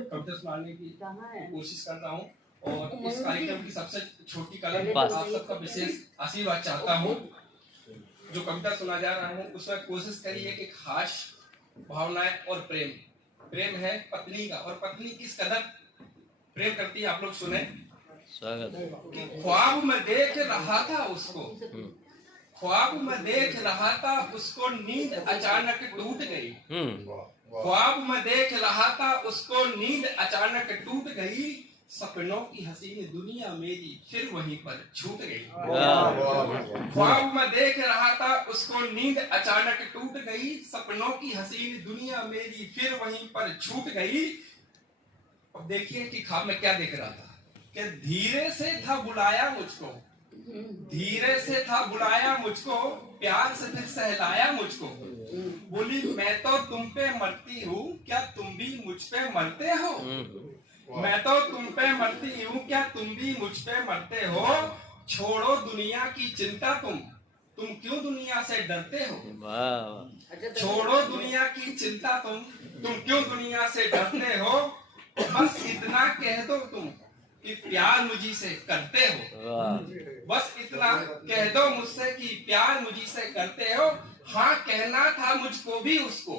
कविता सुनाने की कोशिश करता हूँ और इस कार्यक्रम की सबसे छोटी कलम आप सबका विशेष आशीर्वाद चाहता हूँ। जो कविता सुना जा रहा हूँ उसमें कोशिश करिए कि खास भावनाएं और प्रेम है पत्नी का, और पत्नी किस कदर प्रेम करती है आप लोग सुने। कि ख्वाब में देख रहा था उसको, ख्वाब में देख रहा था उसको, नींद अचानक टूट गई। ख्वाब में देख रहा था उसको, नींद अचानक टूट गई। सपनों की हसीन दुनिया मेरी फिर वहीं पर छूट गई। ख्वाब में देख रहा था उसको, नींद अचानक टूट गई। सपनों की हसीन दुनिया मेरी फिर वहीं पर छूट गई। अब देखिए कि ख्वाब में क्या देख रहा था कि धीरे से था बुलाया मुझको, धीरे से था बुलाया मुझको, प्यार से फिर सहलाया मुझको। बोली मैं तो तुम पे मरती हूँ, क्या तुम भी मुझ पे मरते हो। मैं तो तुम पे मरती हूँ, क्या तुम भी मुझ पे मरते हो। छोड़ो दुनिया की चिंता तुम क्यों दुनिया से डरते हो। छोड़ो दुनिया की चिंता तुम क्यों दुनिया से डरते हो। बस इतना कह दो तुम कि प्यार मुझी से करते हो। बस इतना कह दो मुझसे कि प्यार मुझी से करते हो। हाँ कहना था मुझको भी उसको,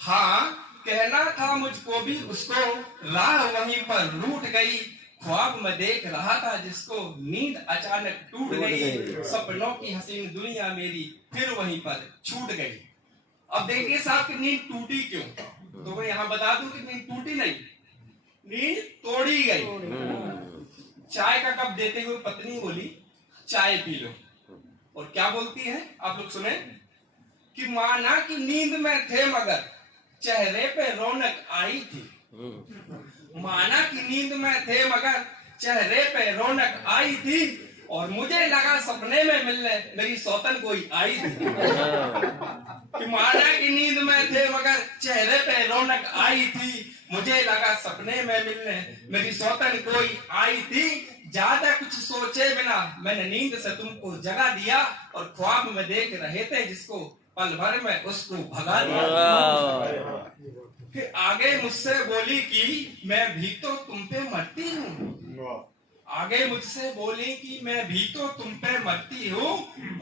हाँ कहना था मुझको भी उसको। राह वहीं पर रूठ गई, ख्वाब में देख रहा था जिसको, नींद अचानक टूट गई। सपनों की हसीन दुनिया मेरी फिर वहीं पर छूट गई। अब देखिए साहब कि नींद टूटी क्यों, तो मैं यहाँ बता दूं कि नींद टूटी नहीं, नींद तोड़ी गई। चाय का कप देते हुए पत्नी बोली चाय पी लो, और क्या बोलती है आप लोग सुने कि माना कि नींद में थे मगर चेहरे पे रौनक आई थी। माना कि नींद में थे मगर चेहरे पे रौनक आई थी, और मुझे लगा सपने में मिलने मेरी सौतन कोई आई थी। कि माना कि नींद में थे मगर चेहरे पे रौनक आई थी, मुझे लगा सपने में मिलने मेरी सौतन कोई आई थी। ज्यादा कुछ सोचे बिना मैंने नींद से तुमको जगा दिया, और ख्वाब में देख रहे थे जिसको, पल भर में उसको भगा दिया। फिर आगे मुझसे बोली कि मैं भी तो तुम पे मरती हूँ। आगे मुझसे बोली कि मैं भी तो तुम पे मरती हूँ,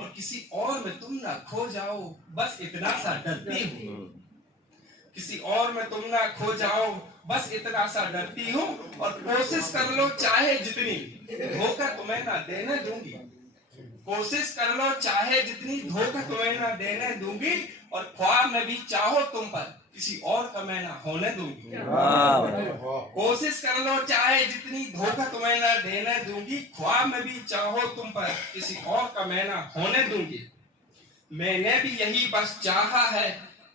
और किसी और में तुम ना खो जाओ, बस इतना सा डरती हूँ। किसी और में तुम ना खो जाओ, बस इतना सा डरती हूँ। और कोशिश कर लो चाहे जितनी, धोखा तुम्हें ना देने दूंगी। कोशिश कर लो चाहे जितनी, धोखा तुम्हें ना देने दूंगी। और ख्वाब में भी चाहो तुम पर किसी और का मैं ना होने दूंगी। कोशिश कर लो चाहे जितनी, धोखा तुम्हें ना देने दूंगी। ख्वाब में भी चाहो तुम पर किसी और का मैं ना होने दूंगी। मैंने भी यही बस चाहा है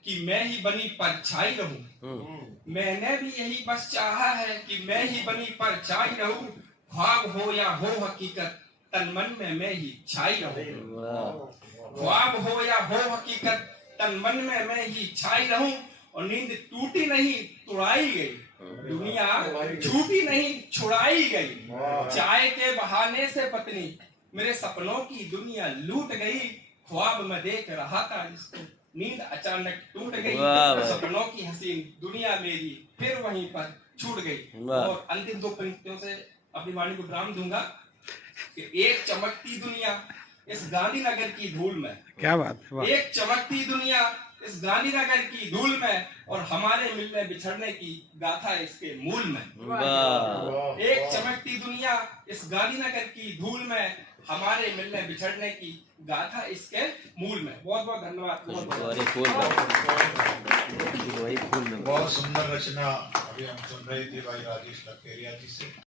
कि मैं ही बनी परछाई रहूं। मैंने भी यही बस चाहा है कि मैं ही बनी परछाई रहूं। ख्वाब हो या हो हकीकत, तन मन में मैं ही छाई रहूं। ख्वाब हो या हो हकीकत, तन मन में मैं ही छाई रहूं। और नींद टूटी नहीं तुड़ाई गई, दुनिया झूठी नहीं छुड़ाई गई। चाय के बहाने से पत्नी मेरे सपनों की दुनिया लूट गई। ख्वाब में देख रहा था जिसको, नींद अचानक टूट गई। सपनों की हसीन दुनिया मेरी फिर वहीं पर छूट गई। और अंतिम दो पंक्तियों से अपनी वाणी को विराम दूंगा कि एक चमकती दुनिया इस गांधीनगर की धूल में, क्या बात है, एक चमकती दुनिया इस गांधीनगर की धूल में, और हमारे मिलने बिछड़ने की गाथा इसके मूल में। एक चमकती दुनिया इस गांधीनगर की धूल में, हमारे मिलने बिछड़ने की गाथा इसके मूल में। बहुत बहुत धन्यवाद। बहुत सुंदर रचना अभी हम सुन रहे थे भाई राजेश लखेरिया जी से।